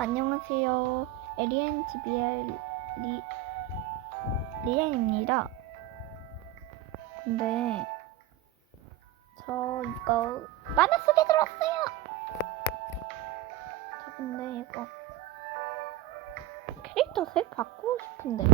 안녕하세요. LENTBR 리엔입니다. 근데 저 이거 만화 속에 들었어요. 저 근데 이거 캐릭터 색 바꾸고 싶은데.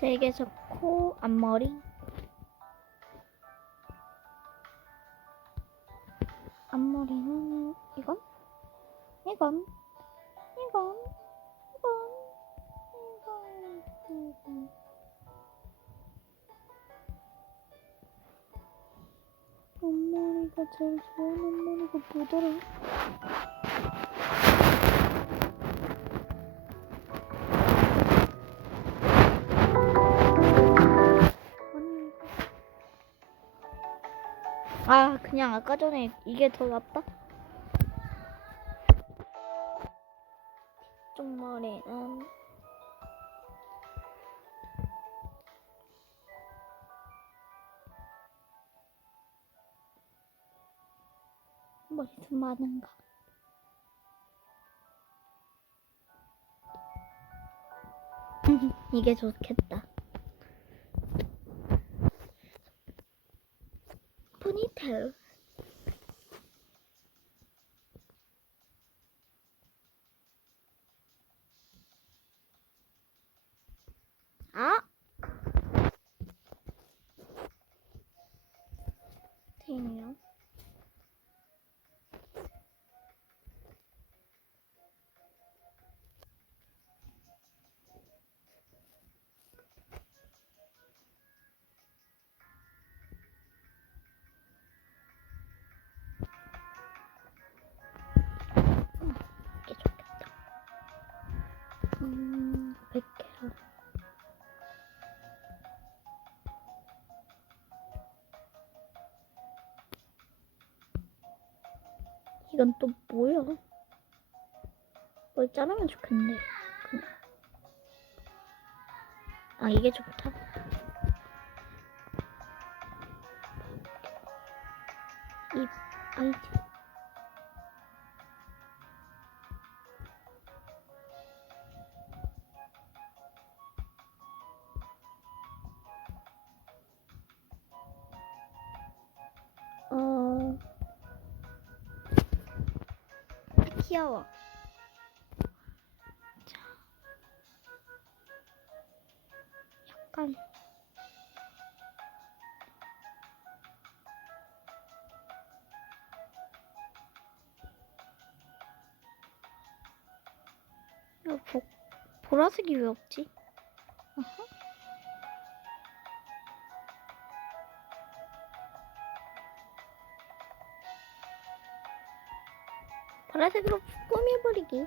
되게 좋고 앞머리는 이건 앞머리가 제일 좋은 앞머리가 뭐더라? 아, 그냥 아까 전에 이게 더 낫다? 뒤쪽 머리는 머리숱 많은가? 이게 좋겠다. 포니테일. 아! 테이네요. 이게 좋겠다. 100개로. 이건 또 뭐야? 뭘 자르면 좋겠는데. 아, 이게 좋다. 입, 아이디. 귀여워. 자, 약간 이거 보라색이 왜 없지? 어허. 보라색으로 꾸며버리기.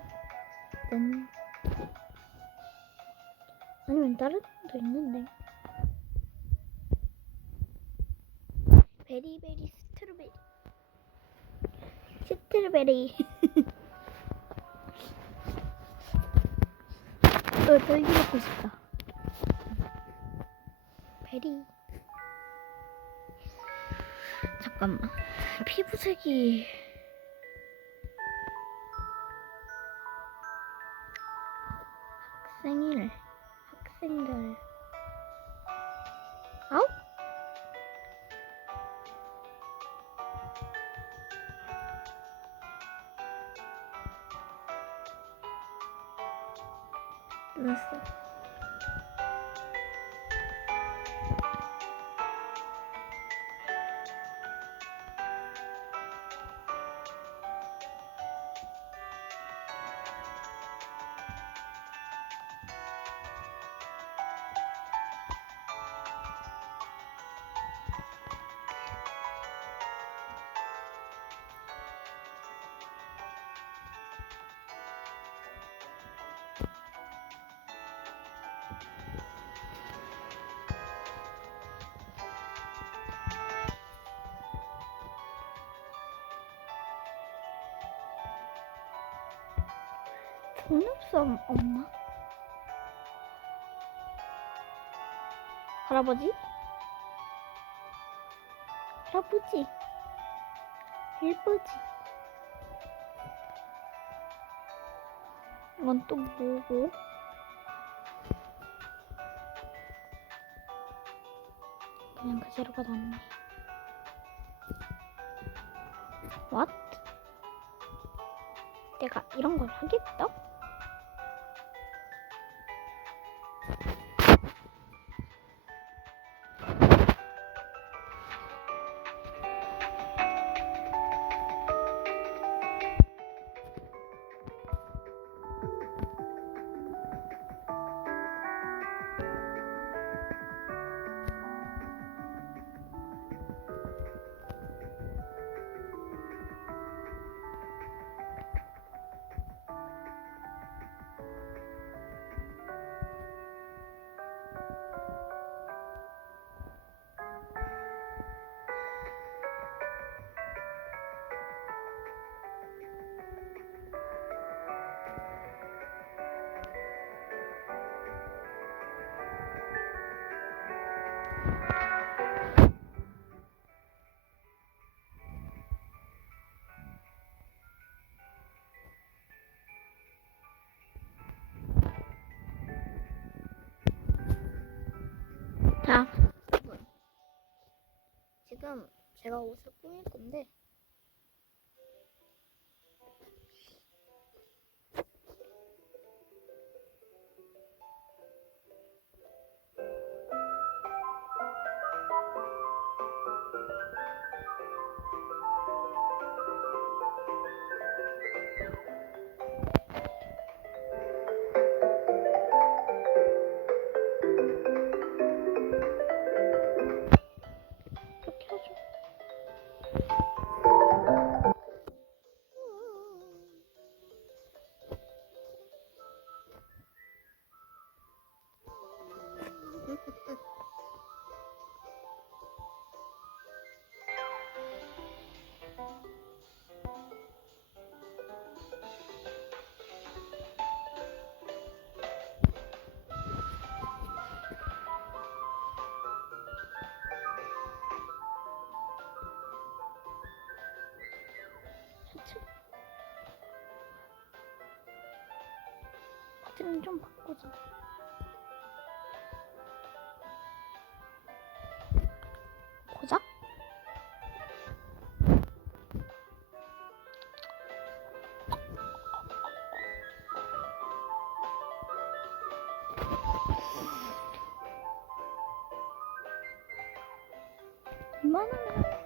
짠. 아니면 다른 것도 있는데. 베리베리 스트로베리. 딸기 먹고 싶다. 베리. 잠깐만. 피부색이 학생들. 아우? 끝났어. 속눈썹 없나? 할아버지? 할아버지? 할아버지? 이건 또 뭐고? 그냥 그 재료가 낫네. What? 내가 이런 걸 하겠다? 자, 여러분. 지금 제가 옷을 꾸밀 건데 이렇게 하죠. 셔츠? 바지는 좀 바꾸자. 보자. 이만하면 냠.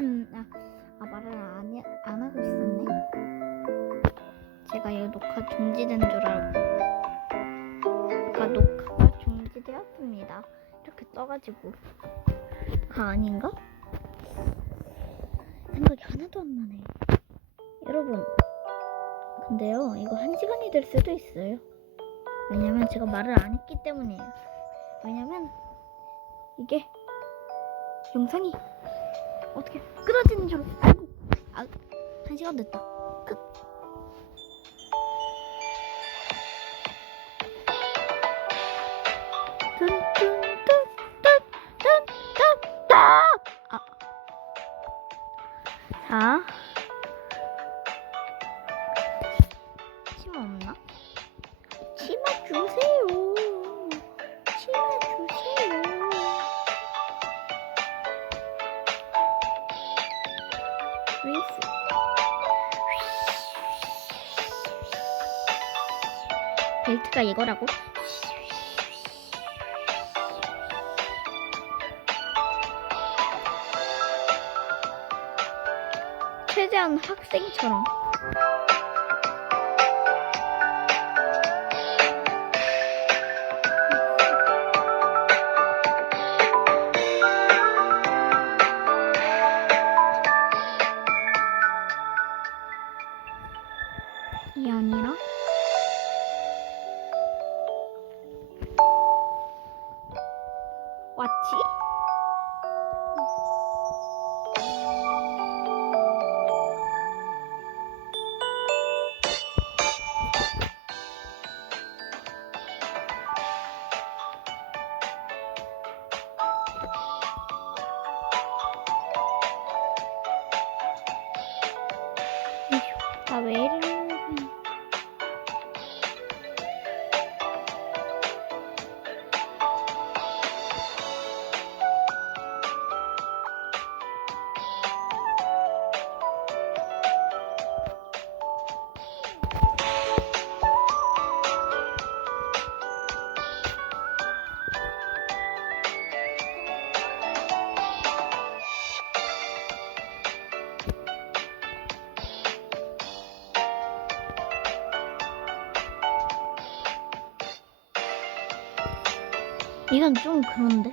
말을 안 하고 있었네. 제가 이거 녹화 중지된 줄 알고. 아까 녹화가 중지되었습니다. 이렇게 떠가지고. 아닌가? 생각이 하나도 안 나네. 여러분, 근데요, 이거 1시간이 될 수도 있어요. 왜냐면 제가 말을 안 했기 때문이에요. 왜냐면 이게 영상이 어떻게 끊어지는 줄 알고 1시간 됐다. 끝. 자, 치마 없나? 치마 주세요. 치마 주세요. 윈스. 벨트가 이거라고? 최대한 학생처럼. 이 아니라 왔지? 나 왜 이러는 거야? 이건 좀 그런데.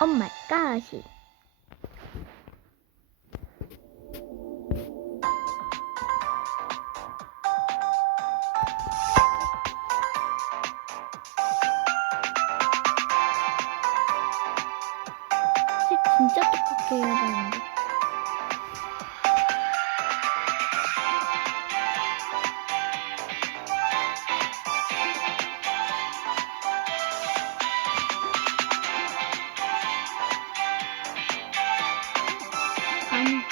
오 마이 갓. 진짜 똑같게 해야 되는데. 아니.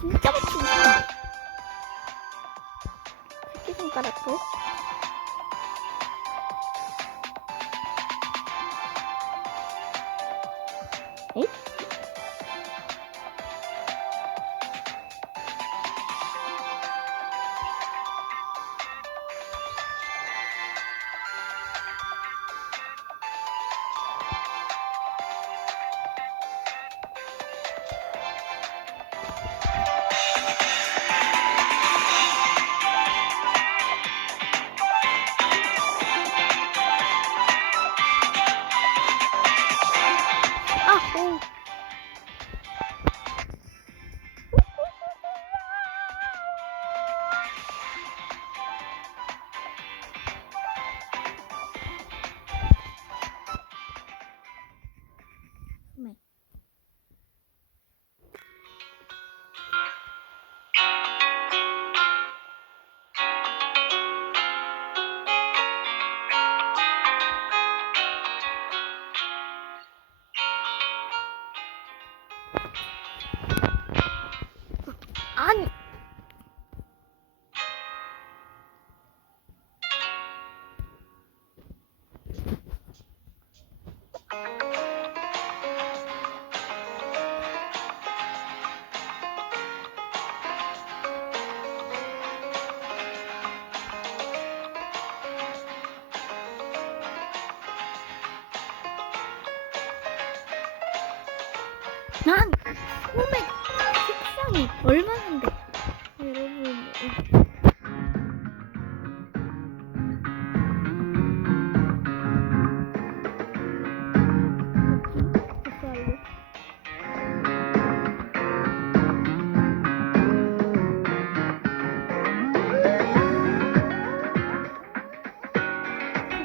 진짜 맞추고 싶어. 새끼손가락도. 에잇? 오. 난 소맥 색상이 얼마인데 여러분.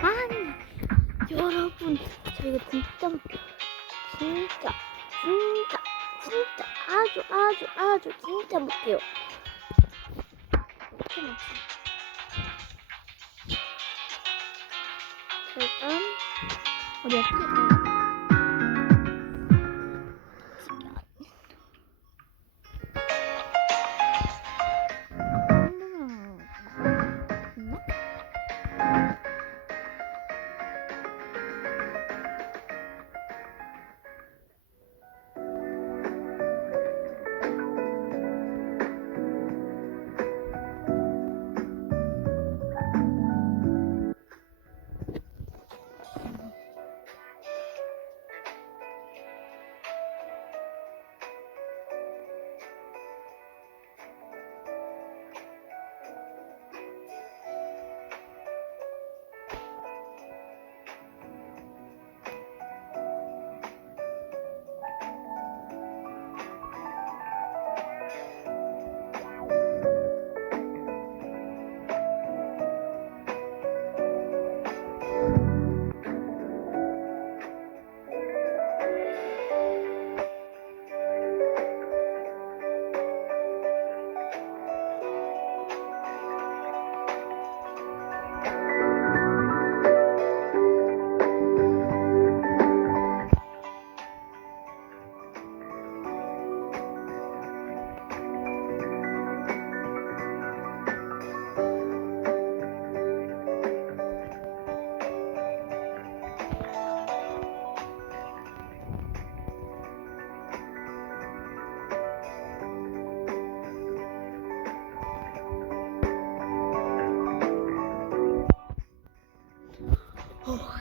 아니 여러분, 저 이거 진짜 못해요. 진짜 아주 진짜 못해요. 이렇게 못해. 자, 일단 우리 어떻게 가요?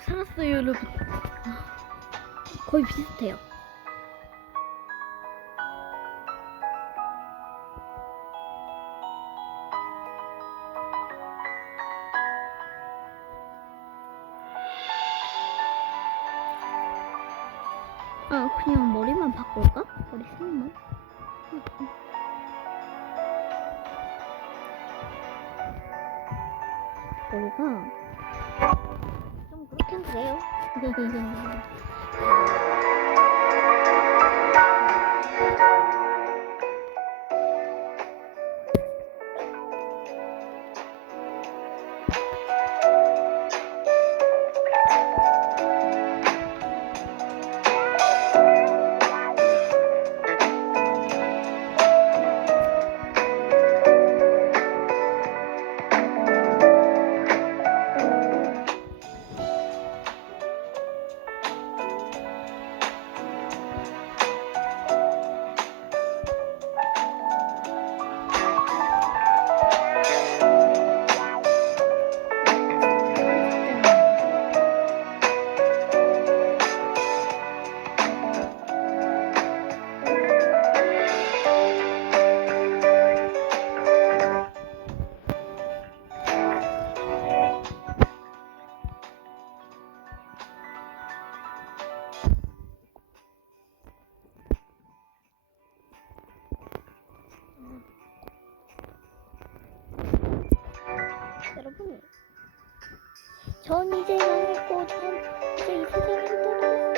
살았어요 여러분. 거의 비슷해요. 그냥 머리만 바꿀까? 머리 색만. 머리가 좀 그렇긴 그래요. 여러분, 전 이제 망했고 전 이제 이 세상에서 떠나겠습니다.